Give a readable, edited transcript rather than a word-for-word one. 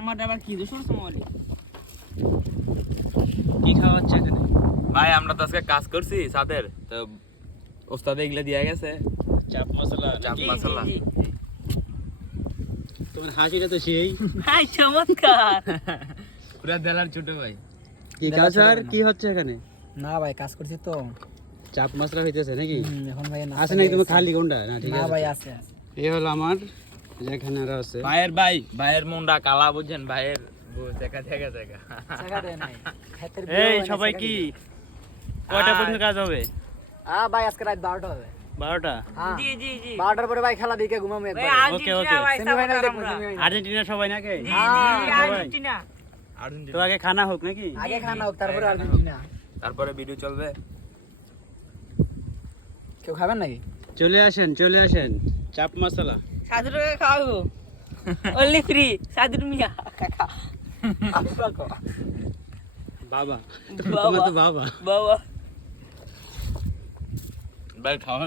আমার আবার কি দোষ সমলি কি খাওয়া হচ্ছে এখানে? ভাই আমরা তো আজকে কাজ করছি সাদের তো ওস্তাদ এগুলা দিয়ে গেছে চাপ মশলা। চাপ মশলা। তোমার হাসিটা তো সেই। হাই চমৎকার পুরা দেলার ছোট ভাই। কি কাজার কি হচ্ছে এখানে? না ভাই কাজ করছি তো চাপ মশলা হইতেছে নাকি? এখন ভাই না আছে নাকি তোমার খালি কোনটা? না ঠিক না আছে। ভাই আছে এই হলো আমার যেখানে আর আছে। ভাইয়ের মুন্ডা কালা বুঝছেন ভাইয়ের দেখা দেখা দেখা টাকা দেয় নাই খাইতে এই সবাই কি কয়টা পর্যন্ত কাজ হবে? ভাই আজকে রাত 12টা হবে 12টা। হ্যাঁ জি জি জি 12টার পরে ভাই খেলা দিকে ঘুমাবো ভাই একবার আর্জেন্টিনা ভাই সেমিফাইনাল সাপোর্টার দেখবো আমরা semifinal। আর্জেন্টিনা সবাই নাকি? জি জি হ্যাঁ, আর্জেন্টিনা তো আগে খানা হোক নাকি? আগে খানা হোক তারপরে আর্জেন্টিনা তারপরে ভিডিও চলবে। কেউ খাবেন নাকি? চলে আসেন চাপ মশলা। সাদুর খাওয়াবো অনলি ফ্রি সাদুর মিয়া কাকা বাবা বাবা। তোমার তো বাবা। বাবা ভাই খাওয়া